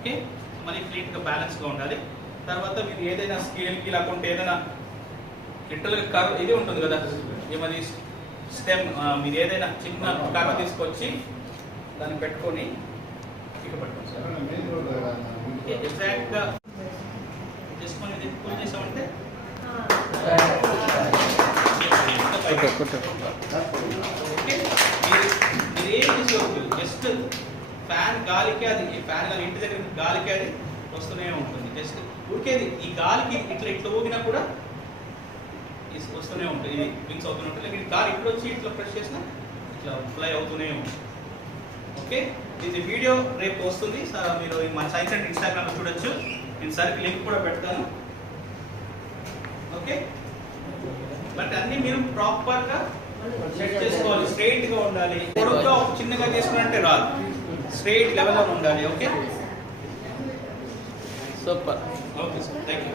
Okay, మళ్ళీ క్లీన్గా బ్యాలెన్స్గా ఉండాలి. తర్వాత మీరు ఏదైనా స్కేల్కి లేకుంటే ఏదైనా లిటరల్గా కర్వ్ ఇది ఉంటుంది కదా, ఏమది స్టెమ్, మీరు ఏదైనా చిన్న కర్ర తీసుకొచ్చి దాన్ని పెట్టుకొని ఇక్కడ పట్టుకోండి సార్. ఎగ్జాక్ట్గా జస్ట్ మనం ఇది పుల్ చేసామంటే ఓకే, మీరు ఏం తీసుకోవచ్చు, జస్ట్ ఫ్యాన్ గాలికి అది ఫ్యాన్ గాలి ఇంటి దగ్గర గాలికి అది వస్తూనే ఉంటుంది. జస్ట్ ఉడికేది ఈ గాలికి ఇట్లా ఇట్లా ఊగినా కూడా వస్తూనే ఉంటుంది, ఇది వింగ్స్ అవుతూనే ఉంటుంది. లేకపోతే గాలి ఇప్పుడు వచ్చి ఇట్లా ప్రెస్ చేసినా ఇట్లా ఫ్లై అవుతూనే ఉంటుంది. ఓకే, ఇది వీడియో రేపు వస్తుంది సార్, మీరు మన సైన్స్ అండ్ ఇన్స్టాగ్రామ్లో చూడొచ్చు. నేను సార్కి లింక్ కూడా పెడతాను. ఓకే, బట్ అన్నీ మీరు ప్రాపర్గా సెట్ చేసుకోవాలి, స్ట్రైట్గా ఉండాలి. పొడవుగా చిన్నగా చేసుకున్నట్టే రాదు, స్ట్రైట్ లెవెల్లో ఉండాలి. Okay, super. Okay sir, thank you.